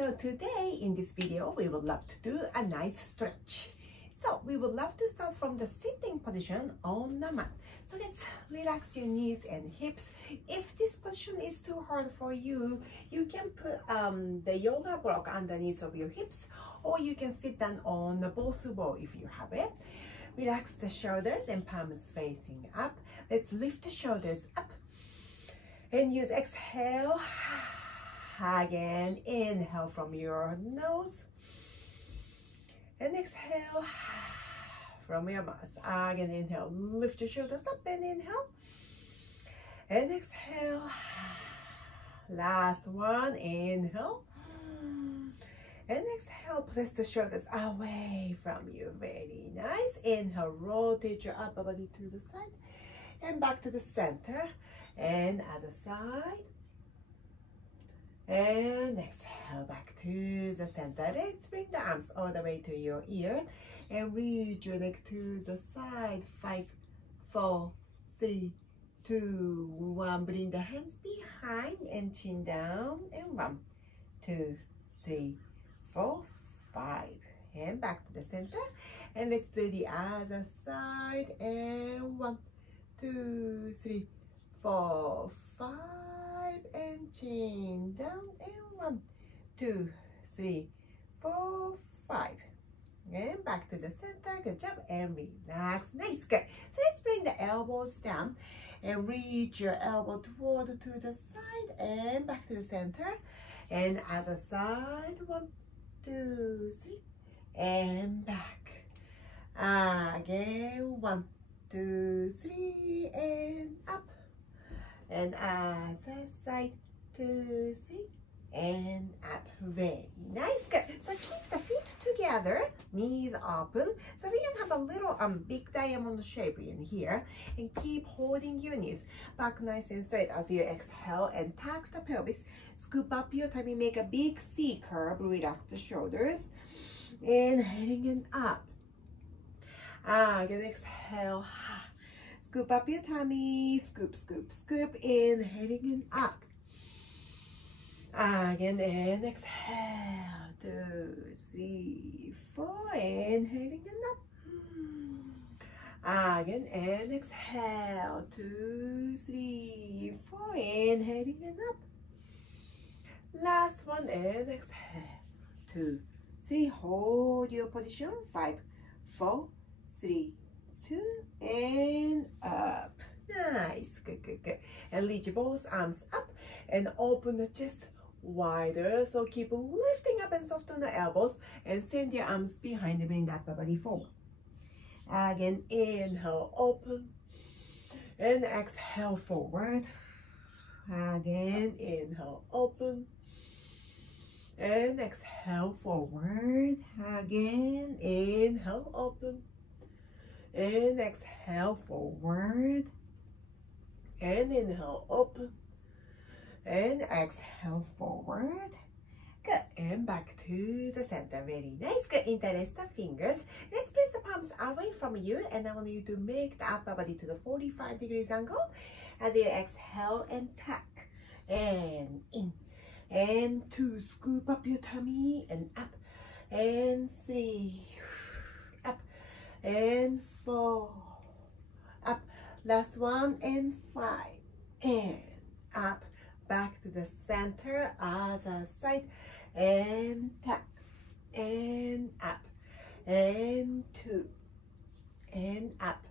So today in this video, we would love to do a nice stretch. So we would love to start from the sitting position on the mat. So let's relax your knees and hips. If this position is too hard for you, you can put the yoga block underneath of your hips, or you can sit down on the bosu ball if you have it. Relax the shoulders and palms facing up. Let's lift the shoulders up and use exhale. Again, inhale from your nose and exhale from your mouth. Again, inhale, lift your shoulders up and inhale and exhale. Last one, inhale and exhale. Press the shoulders away from you. Very nice. Inhale, rotate your upper body to the side and back to the center and other side. And exhale back to the center. Let's bring the arms all the way to your ear and reach your neck to the side. 5, 4, 3, 2, 1. Bring the hands behind and chin down. And 1, 2, 3, 4, 5. And back to the center. And let's do the other side. And 1, 2, 3, 4, 5. And chin down. And 1, 2, 3, 4, 5. And back to the center. Good job. And relax. Nice. Good. So let's bring the elbows down and reach your elbow toward to the side and back to the center. And other side. 1, 2, 3. And back. Again. 1, 2, 3. And up. And other side. 2, 3. And up. Very nice. Good. So keep the feet together, knees open. So we can have a little big diamond shape in here, and keep holding your knees back nice and straight as you exhale and tuck the pelvis. Scoop up your tummy, make a big C curve. Relax the shoulders. Inhaling and up. Again, exhale. Scoop up your tummy. Scoop, scoop, scoop. Inhaling and up. Again, and exhale. 2, 3, 4. Inhaling and up. Again, and exhale. 2, 3, 4. Inhaling and up. Last one, and exhale. 2, 3. Hold your position. 5, 4, 3, 2, and up. Nice. Good, good, good. And reach both arms up and open the chest wider. So keep lifting up and soften the elbows and send your arms behind and bring the upper body forward. Again, inhale, open, and exhale, forward. Again, inhale, open, and exhale, forward. Again, inhale, open, and exhale, forward. And inhale, open, and exhale, forward. Good. And back to the center. Very nice. Good. Interlace the fingers. Let's place the palms away from you, and I want you to make the upper body to the 45 degrees angle as you exhale and tuck. And in. And 2. Scoop up your tummy and up. And 3. Up. And 4. Up. Last one. And 5. And up. Back to the center, other side, and tuck, and up, and 2, and up,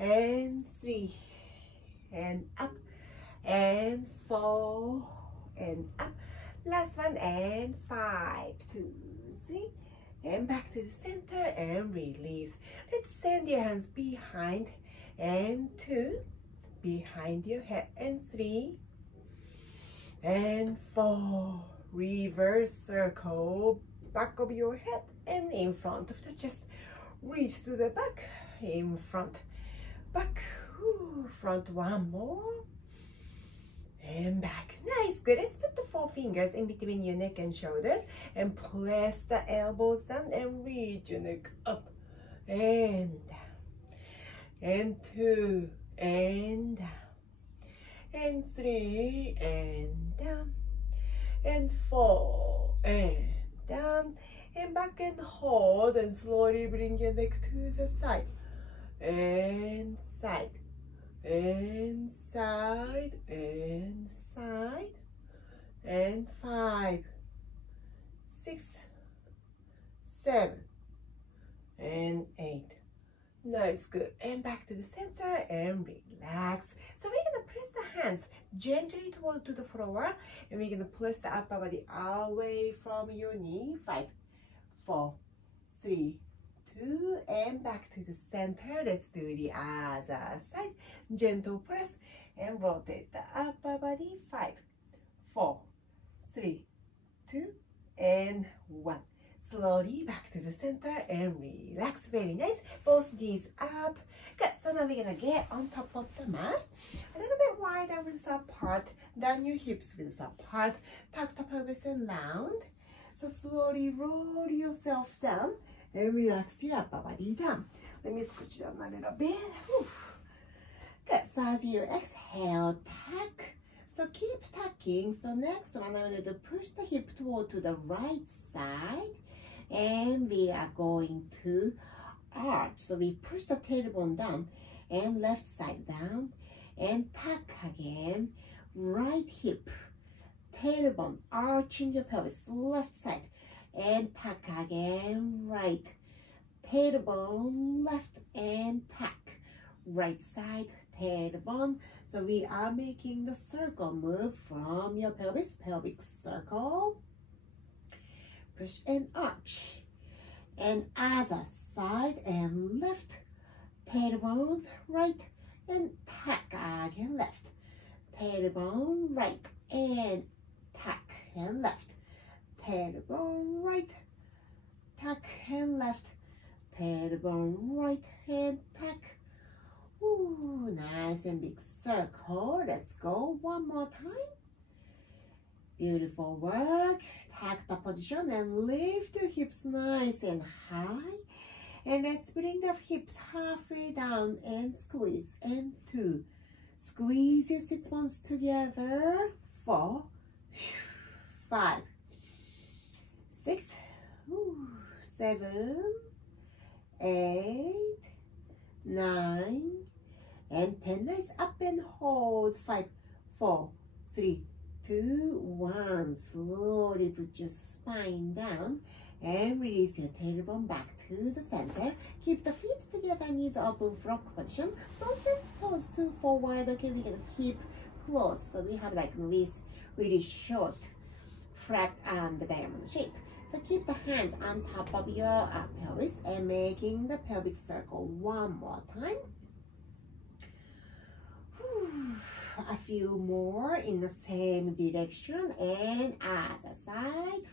and 3, and up, and 4, and up. Last one, and 5, 2, 3, and back to the center, and release. Let's send your hands behind, and 2, behind your head, and 3, and 4. Reverse circle, back of your head and in front of the chest. Reach to the back, in front, back, front. One more, and back. Nice. Good. Let's put the 4 fingers in between your neck and shoulders and press the elbows down and reach your neck up and down, and 2, and down, and 3, and down, and 4, and down and back and hold, and slowly bring your neck to the side and side and side and side, and 5, 6, 7, and 8. Nice, good. And back to the center and relax. So we're gonna press the hands gently toward to the floor, and we're gonna press the upper body away from your knee. 5, 4, 3, 2, and back to the center. Let's do the other side. Gentle press and rotate the upper body. 5, 4, 3, 2, and 1. Slowly back to the center and relax. Very nice. Both knees up. Good. So now we're gonna get on top of the mat. A little bit wider with apart. Down your hips with apart. Tuck the pelvis and round. So slowly roll yourself down and relax your upper body down. Let me scooch down a little bit. Whew. Good. So as you exhale, tuck. So keep tucking. So next one, I'm going to push the hip toward to the right side. And we are going to arch. So we push the tailbone down and left side down and tuck again. Right hip, tailbone, arching your pelvis, left side and tuck again. Right, tailbone, left and tuck. Right side, tailbone. So we are making the circle move from your pelvis, pelvic circle. Push and arch. And other side and left, tailbone, right, and tuck again, left. Tailbone, right, and tuck and left. Tailbone, right, tuck and left. Tailbone, right, and tuck. Ooh, nice and big circle. Let's go one more time. Beautiful work. Tuck the position and lift the hips nice and high. And let's bring the hips halfway down and squeeze. And 2. Squeeze your sit bones together. 4, 5, 6, 7, 8, 9, and 10. Nice. Up and hold. 5, 4, 3, 2, 1. Slowly put your spine down and release your tailbone back to the center. Keep the feet together, knees open, frog position. Don't send toes too forward. Okay, we're gonna keep close. So we have like this really short, flat the diamond shape. So keep the hands on top of your pelvis and making the pelvic circle one more time. A few more in the same direction and other side.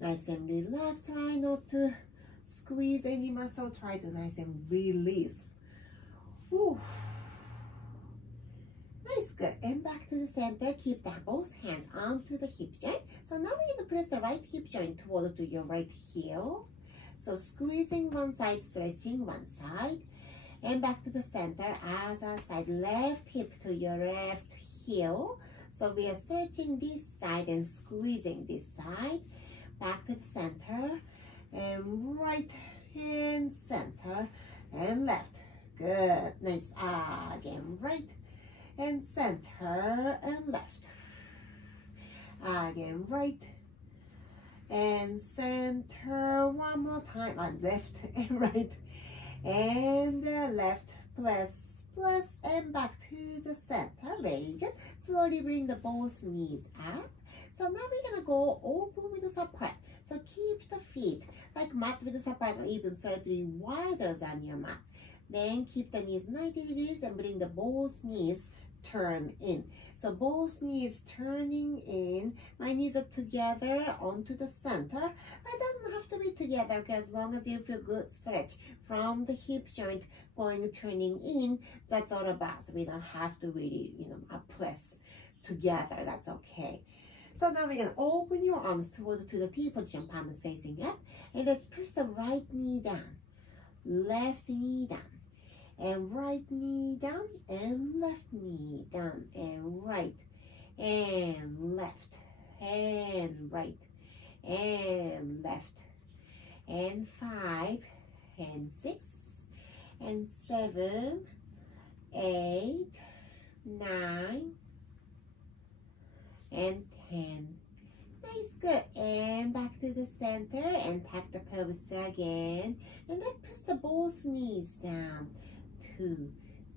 Nice and relaxed. Try not to squeeze any muscle. Try to nice and release. Nice, good. And back to the center. Keep the both hands onto the hip joint. So now we're going to press the right hip joint toward to your right heel. So squeezing one side, stretching one side. And back to the center, other side, left hip to your left heel. So we are stretching this side and squeezing this side. Back to the center, and right and center, and left. Good, nice. Again, right and center, and left. Again, right and center. One more time, and left and right. And left, plus, and back to the center. Very good. Slowly bring the both knees up. So now we're gonna go open with the support. So keep the feet like mat with the support, or even slightly wider than your mat. Then keep the knees 90 degrees and bring the both knees turn in. So both knees turning in. My knees are together onto the center. It doesn't have to be together, okay, as long as you feel good stretch from the hip joint going turning in. That's all about. So we don't have to really, press together. That's okay. So now we're going to open your arms toward to the T position, palms facing up. And let's push the right knee down, left knee down, and right knee down, and left knee down, and right, and left, and right, and left, and 5, and 6, and 7, 8, 9, and 10. Nice, good. And back to the center and tuck the pelvis again. And then push the both knees down. 2,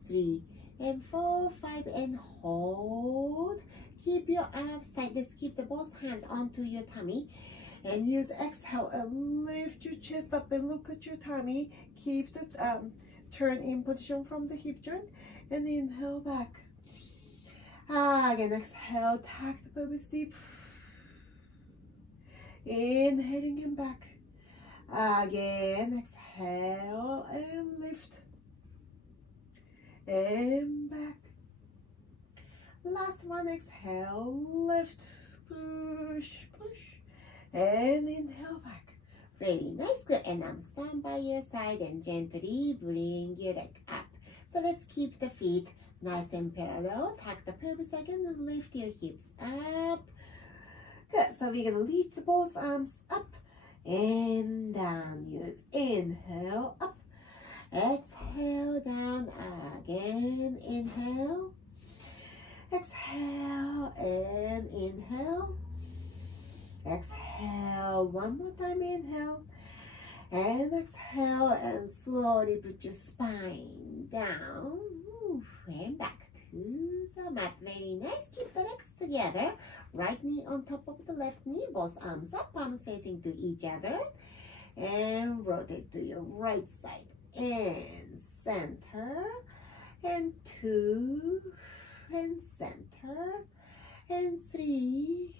3, and 4, 5, and hold. Keep your arms tight. Let's keep the both hands onto your tummy. And use exhale and lift your chest up and look at your tummy. Keep the turn in position from the hip joint. And inhale back. Again, exhale, tuck the pelvis deep. Inhaling and back. Again, exhale and lift. And back. Last one, exhale, lift, push, push, and inhale back. Very nice, good. And I'm stand by your side and gently bring your leg up. So let's keep the feet nice and parallel. Tuck the pelvis again and lift your hips up. Good. So we're gonna lift both arms up and down. Use inhale up. Exhale down again. Inhale. Exhale and inhale. Exhale. One more time. Inhale. And exhale and slowly put your spine down. And back to the mat. Very nice. Keep the legs together. Right knee on top of the left knee. Both arms up. Palms facing to each other. And rotate to your right side. And center. And 2. And center. And 3.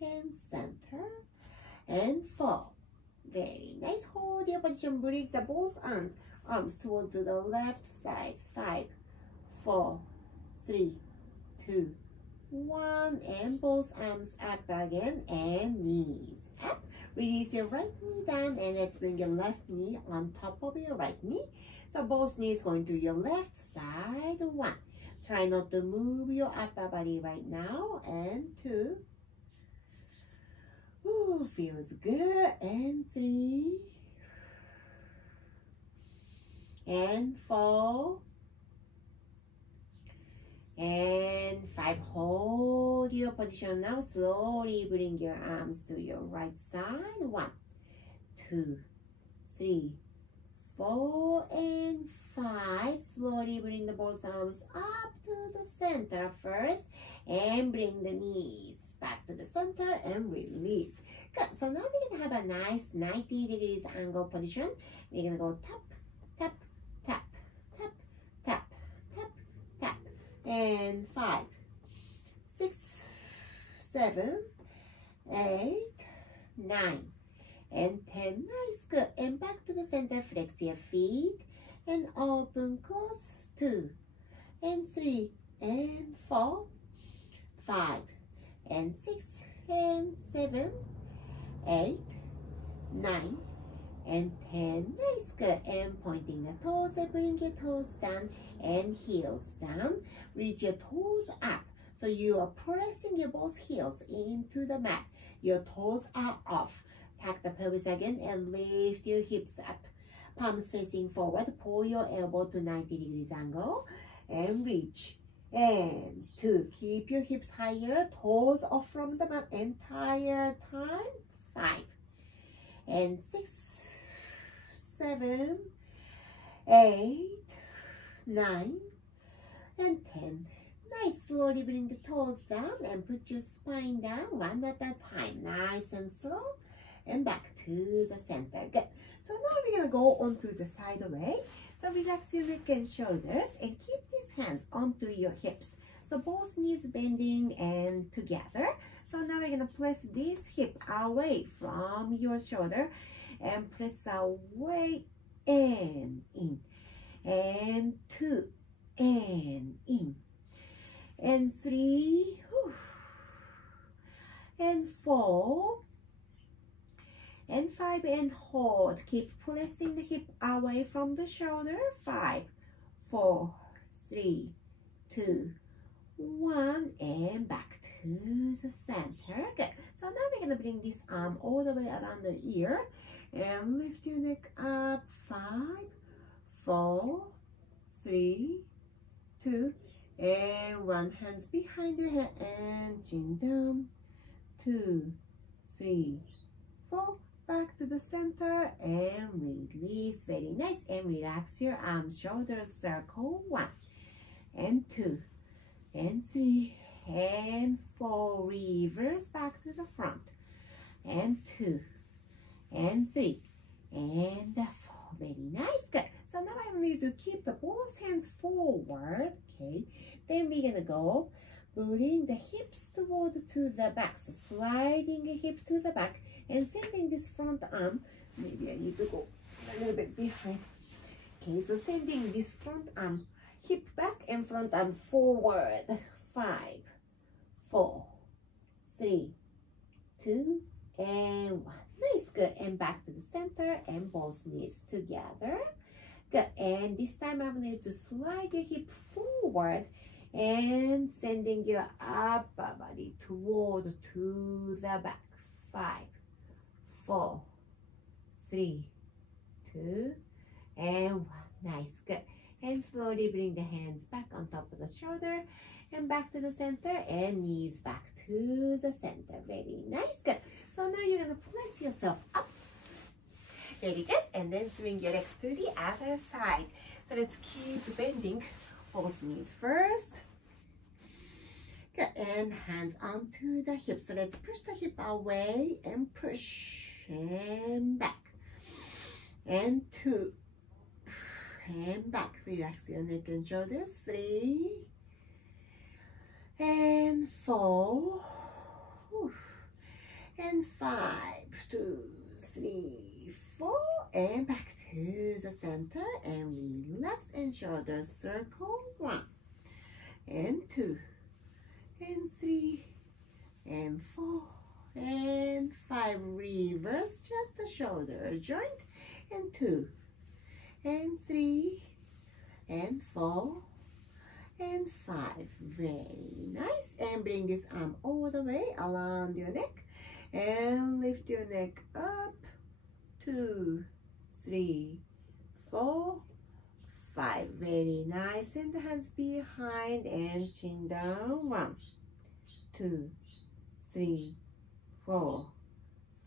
And center. And 4. Very nice. Hold your position. Bring the both arms toward to the left side. 5, 4, 3, 2, 1. And both arms up again. And knees up. Release your right knee down. And let's bring your left knee on top of your right knee. So both knees going to your left side. 1. Try not to move your upper body right now. And 2. Ooh, feels good. And 3. And 4. And 5. Hold your position now. Slowly bring your arms to your right side. 1, 2, 3, 4, and 5. Slowly bring the both arms up to the center first. And bring the knees back to the center and release. Good. So now we're going to have a nice 90 degrees angle position. We're going to go tap, tap, tap, tap, tap, tap, tap. And 5, 6, 7, 8, 9, and 10. Nice. Good. And back to the center. Flex your feet and open, close. 2, and 3, and 4, 5, and 6, and 7, 8, 9, and 10. Nice. Good. And pointing the toes and bring your toes down and heels down. Reach your toes up. So you are pressing your both heels into the mat. Your toes are off. Tuck the pelvis again and lift your hips up. Palms facing forward. Pull your elbow to 90 degrees angle and reach. And 2. Keep your hips higher. Toes off from the mat entire time. 5, and 6, 7, 8, 9, and 10. Nice. Slowly bring the toes down and put your spine down one at a time. Nice and slow. And back to the center. Good. So now we're going to go onto the side way. So relax your neck and shoulders and keep these hands onto your hips. So both knees bending and together. So now we're going to press this hip away from your shoulder and press away and in. And 2 and in. And 3. And 4. And 5 and hold. Keep pressing the hip away from the shoulder. 5, 4, 3, 2, 1. And back to the center. Good. So now we're going to bring this arm all the way around the ear and lift your neck up. 5, 4, 3, 2, and 1. Hands behind the head and chin down. 2, 3, 4. Back to the center and release. Very nice. And relax your arms, shoulders, circle. 1 and 2 and 3 and 4. Reverse back to the front. And 2 and 3 and 4. Very nice. Good. So now I need to keep the both hands forward. Okay. Then we're gonna go putting the hips toward to the back. So sliding a hip to the back and sending this front arm. Maybe I need to go a little bit behind. Okay. So sending this front arm, hip back and front arm forward. 5, 4, 3, 2, and 1. Nice. Good. And back to the center and both knees together. Good. And this time I'm going to slide your hip forward and sending your upper body toward to the back. 5, 4, 3, 2, and 1. Nice. Good. And slowly bring the hands back on top of the shoulder and back to the center and knees back to the center. Very nice. Good. So now you're going to place yourself up. Very good. And then swing your legs to the other side. So let's keep bending both knees first. Good. And hands onto the hips. So let's push the hip away and push and back. And 2 and back. Relax your neck and shoulders. 3 and 4 and 5, 2, 3, 4, and back to the center and relax and shoulders circle. 1 and 2 and 3 and 4 and 5. Reverse just the shoulder joint. And 2 and 3 and 4 and 5. Very nice. And bring this arm all the way around your neck and lift your neck up. 2, 3, 4, 5. Very nice. And the hands behind and chin down. 1, 2, 3, 4,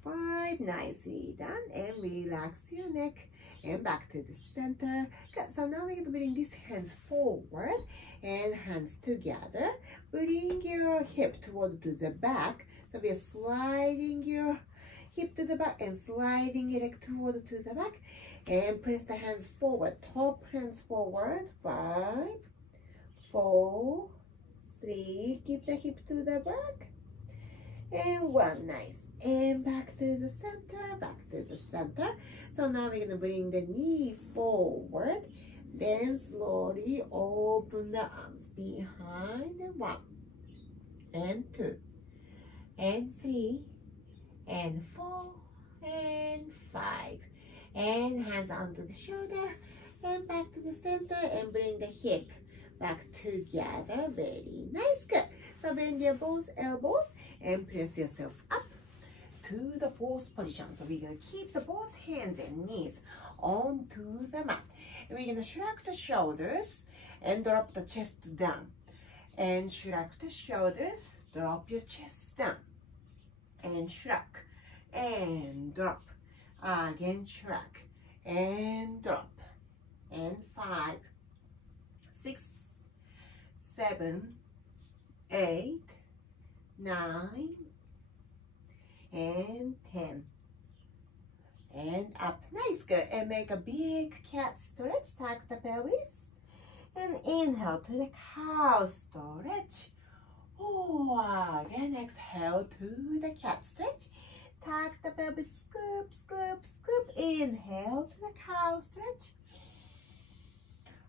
5. Nicely done. And relax your neck and back to the center. Good. So now we're going to bring these hands forward and hands together. Bring your hip toward to the back. So we are sliding your hip to the back and sliding your leg toward to the back. And press the hands forward. Top hands forward. 5, 4, 3. Keep the hip to the back. And 1. Nice. And back to the center, back to the center. So now we're going to bring the knee forward. Then slowly open the arms behind. 1 and 2 and 3 and 4 and 5. And hands onto the shoulder and back to the center and bring the hip back together. Very nice. Good. So bend your both elbows and press yourself up to the fourth position. So we're going to keep the both hands and knees onto the mat. And we're going to shrug the shoulders and drop the chest down. And shrug the shoulders, drop your chest down. And shrug and drop. Again shrug and drop. And 5, 6, 7, 8, 9, and 10. And up. Nice. Good. And make a big cat stretch. Tuck the pelvis. And inhale to the cow stretch. Oh, again, exhale to the cat stretch. Tuck the pelvis. Scoop, scoop, scoop. Inhale to the cow stretch.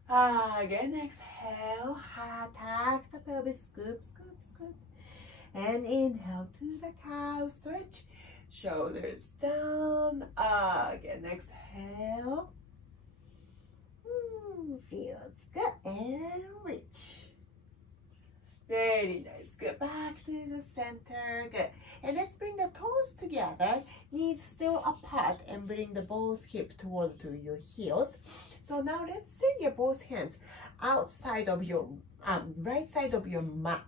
Again, exhale. Tuck the pelvis. Scoop, scoop, scoop. And inhale to the cow stretch. Shoulders down. Again, exhale. Feels good. And reach. Very nice. Good. Back to the center. Good. And let's bring the toes together. Knees still apart and bring the both hip toward to your heels. So now let's send your both hands outside of your right side of your mat.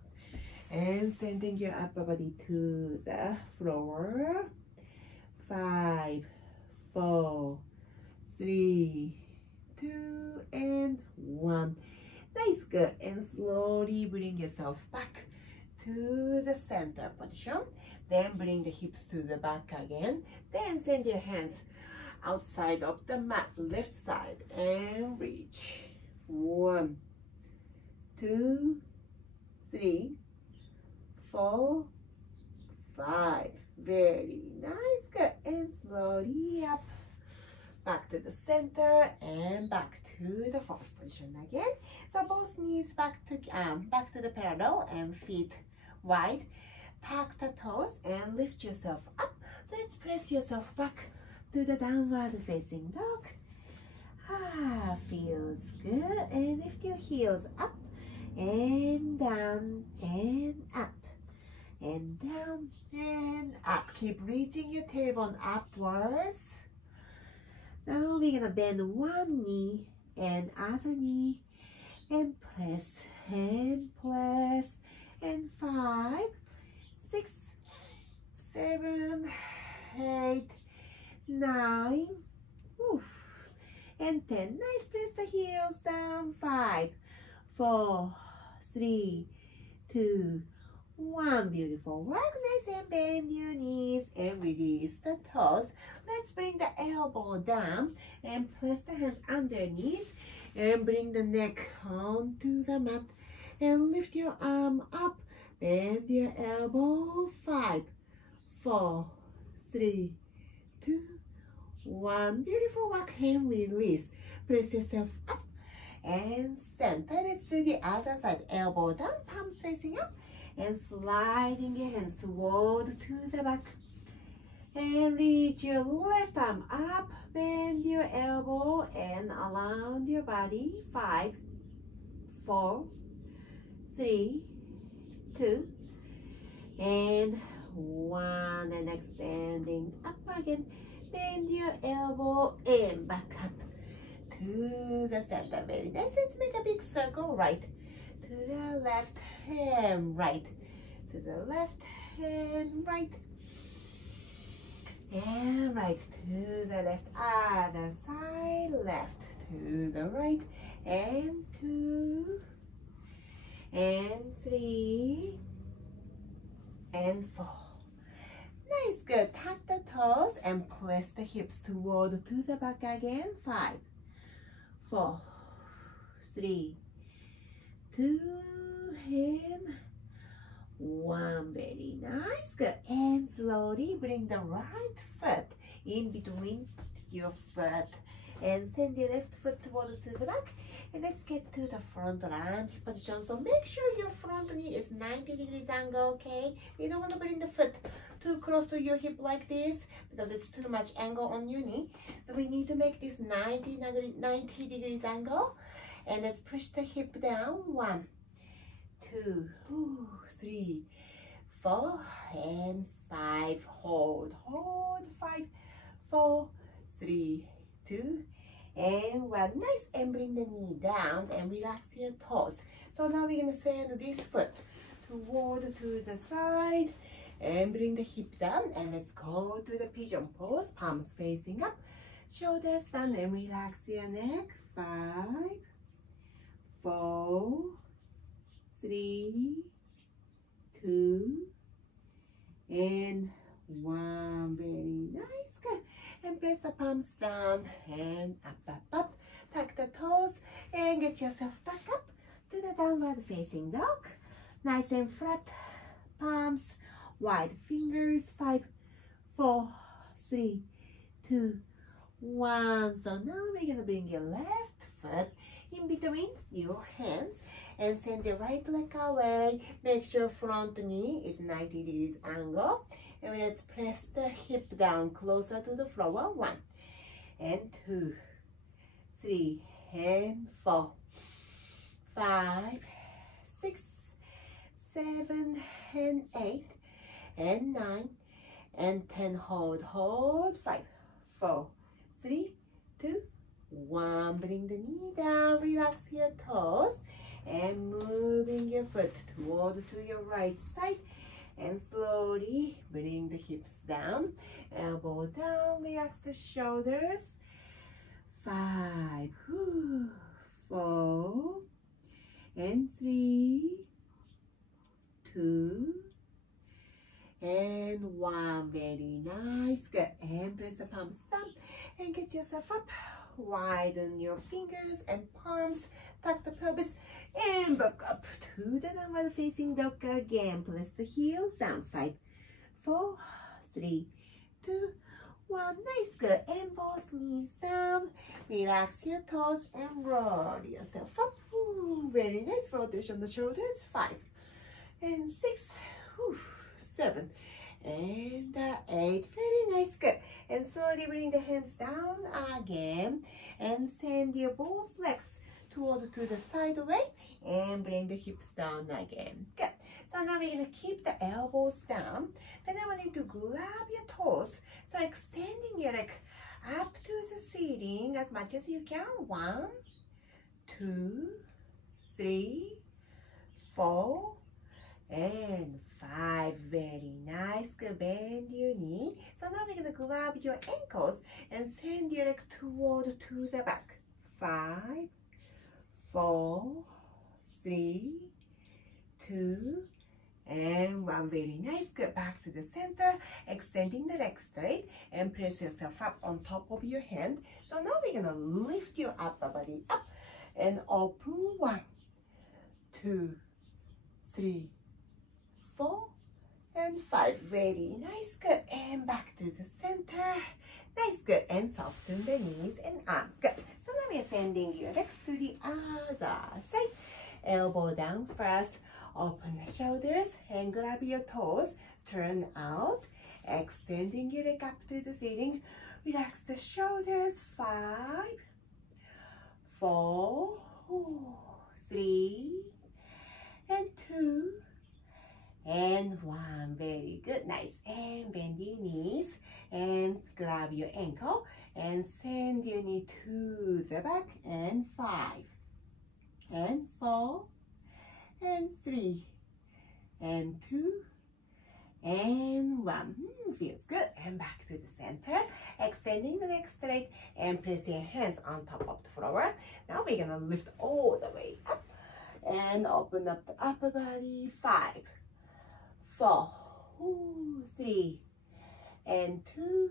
And sending your upper body to the floor. 5, 4, 3, 2, and 1. Nice, good. And slowly bring yourself back to the center position. Then bring the hips to the back again. Then send your hands outside of the mat, left side, and reach. 1, 2, 3, 4, 5. Very nice, good. And slowly up. Back to the center and back to the first position again. So both knees back to the parallel and feet wide. Tuck the toes and lift yourself up. So let's press yourself back to the downward facing dog. Feels good. And lift your heels up and down and up and down and up. Keep reaching your tailbone upwards. Now we're gonna bend one knee and other knee and press and press. And 5, 6, 7, 8, 9, and 10. Nice. Press the heels down. 5, 4, 3, 2, 1. Beautiful work. Nice. And bend your knees and release the toes. Let's bring the elbow down and place the hands underneath and bring the neck onto the mat and lift your arm up. Bend your elbow. 5, 4, 3, 2, 1. Beautiful work. And release. Press yourself up and center. Let's do the other side. Elbow down, palms facing up, and sliding your hands toward to the back. And reach your left arm up. Bend your elbow and around your body. 5, 4, 3, 2, and 1. And extending up again. Bend your elbow and back up to the center. Very nice. Let's make a big circle. Right to the left and right to the left and right and right to the left. Other side. Left to the right and 2 and 3 and 4. Nice. Good. Tuck the toes and place the hips toward to the back again. 5, 4, 3, 2, and 1. Very nice. Good. And slowly bring the right foot in between your foot and send the left foot toward to the back. And let's get to the front lunge position. So make sure your front knee is 90 degrees angle, okay? You don't want to bring the foot too close to your hip like this because it's too much angle on your knee. So we need to make this 90 degrees angle. And let's push the hip down. 1, 2, 3, 4, and 5. Hold. 5, 4, 3, 2, and 1. Nice. And bring the knee down and relax your toes. So now we're gonna send this foot toward to the side and bring the hip down, and let's go to the pigeon pose. Palms facing up, shoulders down, and relax your neck. 5, 4, 3, 2, and 1. Very nice. Good. And press the palms down and up. Tuck the toes and get yourself back up to the downward facing dog. Nice and flat palms, wide fingers. 5, 4, 3, 2, 1. So now we're gonna bring your left foot in between your hands and send the right leg away. Make sure front knee is 90 degrees angle. And let's press the hip down closer to the floor. 1 and 2, 3 and 4, 5, 6, 7 and 8 and 9 and 10. Hold, 5, 4, 3, 2, 1. Bring the knee down, relax your toes, and moving your foot toward to your right side, and slowly bring the hips down, elbow down, relax the shoulders. 5, 4, and 3, 2, and 1. Very nice. Good. And press the palms down and get yourself up. Widen your fingers and palms. Tuck the pelvis and back up to the downward facing dog again. Press the heels down. 5, 4, 3, 2, 1. Nice. Good. And both knees down. Relax your toes and roll yourself up. Very nice. Rotation the shoulders. 5 and 6, 7 and 8. Very nice. Good. And slowly bring the hands down again and send your both legs toward to the side way and bring the hips down again. Good. So now we're going to keep the elbows down. Then I want you to grab your toes. So extending your leg up to the ceiling as much as you can. 1, 2, 3, 4, and 5. Very nice. Good. Bend your knee. So now we're going to grab your ankles and send your leg toward to the back. 5, 4, 3, 2, and 1. Very nice. Good. Back to the center. Extending the leg straight and press yourself up on top of your hand. So now we're going to lift your upper body up and open. 1, 2, 3, 4, and 5. Very nice. Good. And back to the center. Nice. Good. And soften the knees and arm. Good. So now we are sending your legs to the other side. Elbow down first. Open the shoulders and grab your toes. Turn out. Extending your leg up to the ceiling. Relax the shoulders. 5, 4, 3, and 2, and 1. Very good. Nice. And bend your knees and grab your ankle and send your knee to the back. And 5, and 4, and 3, and 2, and 1. Feels good. And back to the center. Extending the legs straight and place your hands on top of the floor. Now we're going to lift all the way up and open up the upper body. 5, 4, 3, and 2,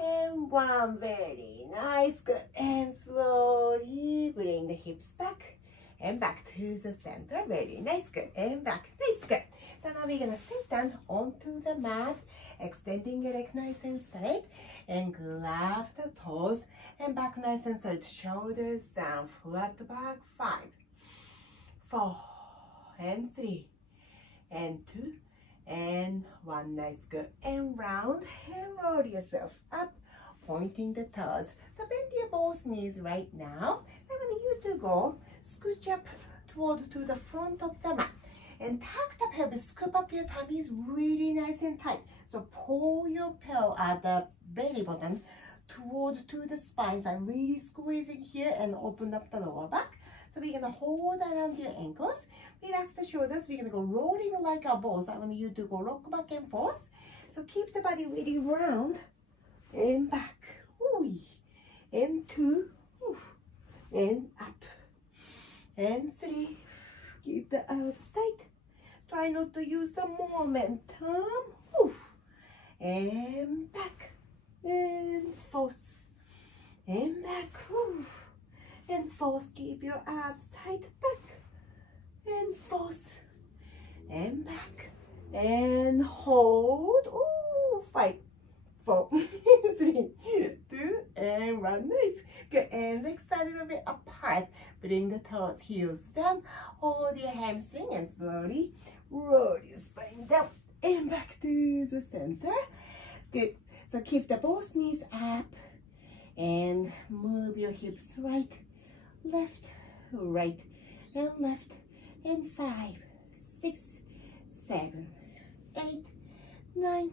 and 1. Very nice. Good. And slowly bring the hips back and back to the center. Very nice. Good. And back. Nice. Good. So now we're going to sit down onto the mat, extending your leg nice and straight, and grab the toes and back nice and straight. Shoulders down, flat back. 5, 4, and 3, and 2, and 1. Nice. Good. And round and roll yourself up, pointing the toes. So bend your both knees right now. So I want you to go scooch up toward to the front of the mat and tuck the pelvis. Scoop up your tummies really nice and tight. So pull your the belly button toward to the spine. So I'm really squeezing here and open up the lower back. So we're going to hold around your ankles. Relax the shoulders. We're going to go rolling like a ball. So I want you to go rock back and forth. So keep the body really round and back. Ooh. And 2. Ooh. And up. And 3. Keep the abs tight. Try not to use the momentum. Ooh. And back. And forth. And back. Ooh. And forth. Keep your abs tight. Back. And forth. And back. And hold. Ooh. 5, 4, 3, 2, and 1. Nice. Good. And legs a little bit apart. Bring the toes, heels down. Hold your hamstring and slowly roll your spine down and back to the center. Good. So keep the both knees up and move your hips right, left, right, and left. And 5, 6, 7, 8, 9,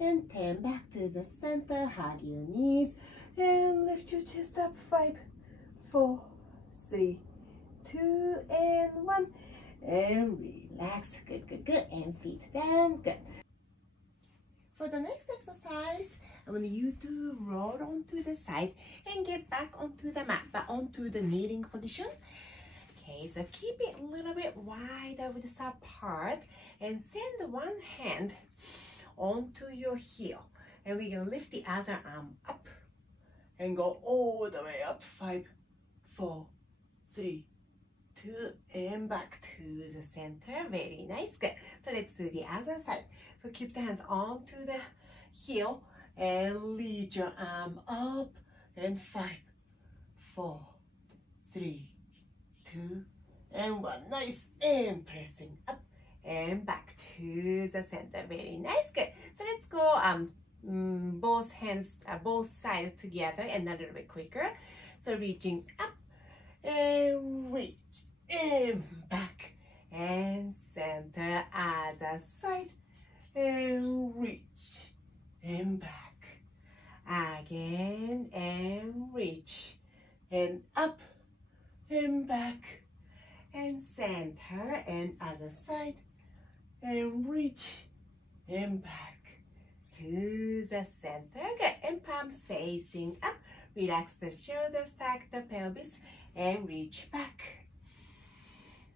and 10. Back to the center. Hug your knees and lift your chest up. 5, 4, 3, 2, and 1. And relax. Good, good, good. And feet down. Good. For the next exercise, I want you to roll onto the side and get back onto the mat, but onto the kneeling position. Okay, so keep it a little bit wider with the apart and send one hand onto your heel. And we're going to lift the other arm up and go all the way up. 5, 4, 3, 2, and back to the center. Very nice. Good. So let's do the other side. So keep the hands onto the heel and lead your arm up. And 5, 4, 3, 2, and 1. Nice. And pressing up and back to the center. Very nice. Good. So let's go both hands, both sides together and a little bit quicker. So reaching up and reach and back and center as a side and reach and back again and reach and up and back and center and other side and reach and back to the center. Good. And palms facing up. Relax the shoulders, stack the pelvis and reach back.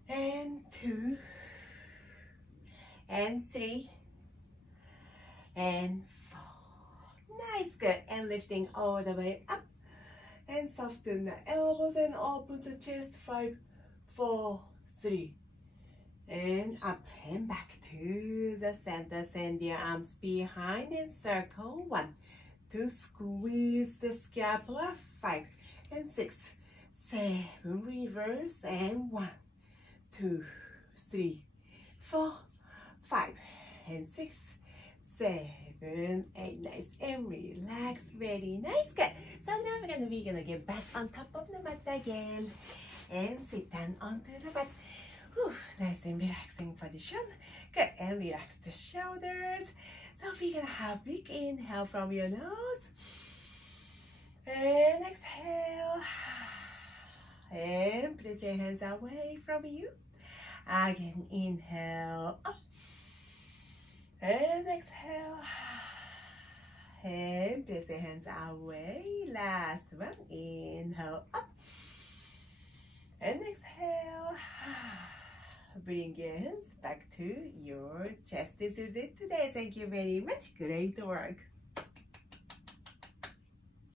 And 2 and 3 and 4. Nice. Good. And lifting all the way up and soften the elbows and open the chest. 5, 4, 3, and up and back to the center. Send your arms behind and circle. 1, 2, squeeze the scapula. 5 and 6, 7, reverse, and 1, 2, 3, 4, 5, and 6, 7, 8. Nice. And relax. Very nice. Good. So now we're gonna get back on top of the mat again and sit down onto the mat. Whew, nice and relaxing position. Good. And relax the shoulders. So we're gonna have big inhale from your nose and exhale. And place your hands away from you. Again, inhale up and exhale. And place your hands away. Last one. Inhale up and exhale. Bring your hands back to your chest. This is it today. Thank you very much. Great work.